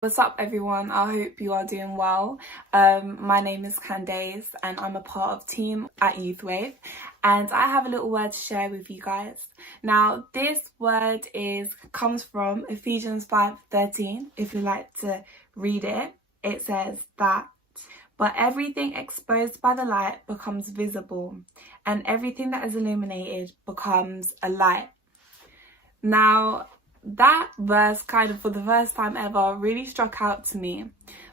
What's up everyone? I hope you are doing well. My name is Candace and I'm a part of team at Youthwave, and I have a little word to share with you guys. Now this word comes from Ephesians 5:13. If you like to read it, it says that, but everything exposed by the light becomes visible, and everything that is illuminated becomes a light. Now that verse kind of for the first time ever really struck out to me,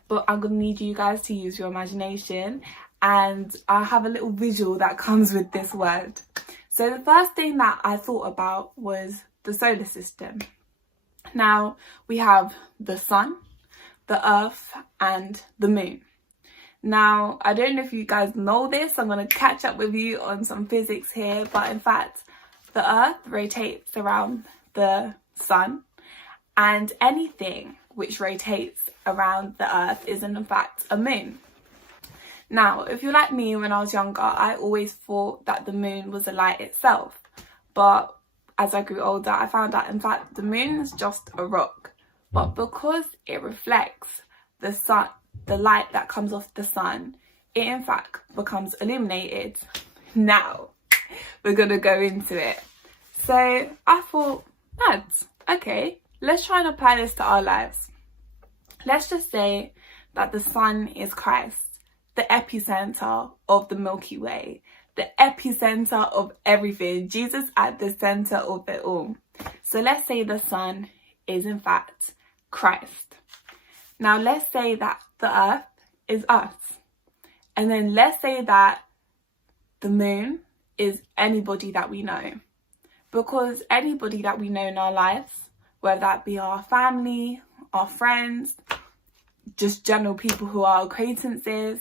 but I'm gonna need you guys to use your imagination, and I have a little visual that comes with this word. So the first thing that I thought about was the solar system. Now we have the sun, the earth and the moon. Now I don't know if you guys know this, I'm gonna catch up with you on some physics here, but in fact the earth rotates around the sun, and anything which rotates around the earth is in fact a moon. Now if you're like me, when I was younger I always thought that the moon was a light itself, but as I grew older I found out in fact the moon is just a rock, but because it reflects the sun, the light that comes off the sun, it in fact becomes illuminated. Now we're gonna go into it. So I thought, lads, okay, let's try and apply this to our lives. Let's just say that the sun is Christ, the epicenter of the Milky Way, the epicenter of everything, Jesus at the center of it all. So let's say the sun is in fact Christ. Now let's say that the earth is us, and then let's say that the moon is anybody that we know. Because anybody that we know in our lives, whether that be our family, our friends, just general people who are acquaintances,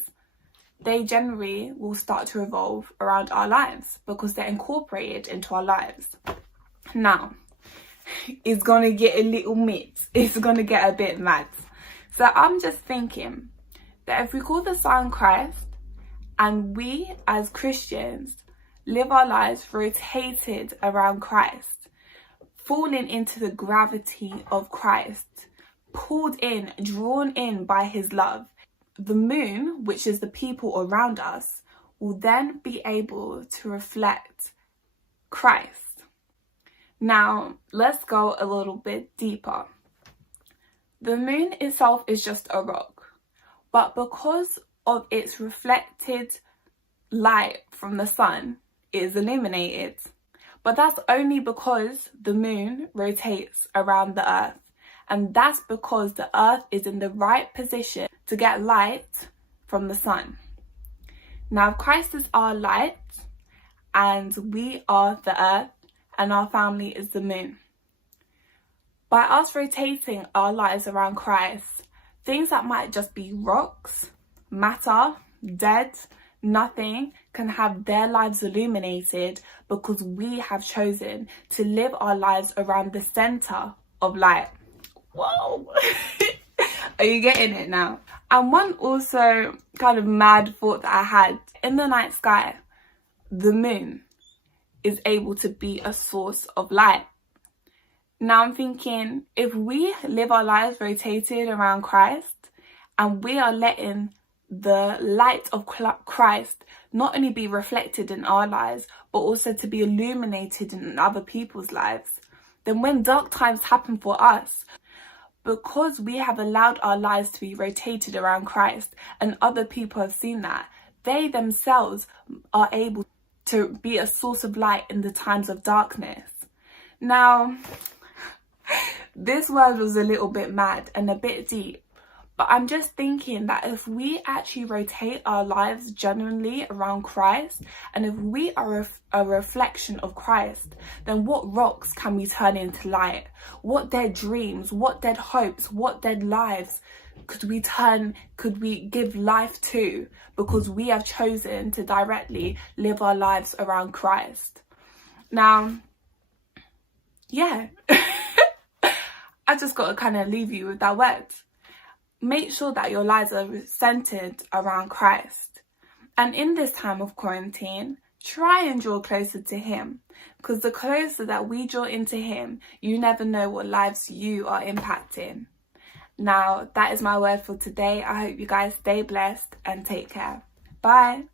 they generally will start to revolve around our lives because they're incorporated into our lives. Now, it's gonna get a little mixed. It's gonna get a bit mad. So I'm just thinking that if we call the sun Christ and we as Christians live our lives rotated around Christ, falling into the gravity of Christ, pulled in, drawn in by his love, the moon, which is the people around us, will then be able to reflect Christ. Now, let's go a little bit deeper. The moon itself is just a rock, but because of its reflected light from the sun, is illuminated. But that's only because the moon rotates around the earth, and that's because the earth is in the right position to get light from the sun. Now Christ is our light and we are the earth and our family is the moon. By us rotating our lives around Christ, things that might just be rocks, matter, dead, nothing, can have their lives illuminated because we have chosen to live our lives around the center of light. Whoa! Are you getting it now? And one also kind of mad thought that I had, in the night sky, the moon is able to be a source of light. Now I'm thinking, if we live our lives rotated around Christ and we are letting the light of Christ not only be reflected in our lives, but also to be illuminated in other people's lives, then when dark times happen for us, because we have allowed our lives to be rotated around Christ and other people have seen that, they themselves are able to be a source of light in the times of darkness. Now, this word was a little bit mad and a bit deep, but I'm just thinking that if we actually rotate our lives genuinely around Christ, and if we are a reflection of Christ, then what rocks can we turn into light? What dead dreams, what dead hopes, what dead lives could we give life to, because we have chosen to directly live our lives around Christ? Now, yeah, I just got to kind of leave you with that word. Make sure that your lives are centered around Christ. And in this time of quarantine, try and draw closer to him, because the closer that we draw into him, you never know what lives you are impacting. Now, that is my word for today. I hope you guys stay blessed and take care. Bye.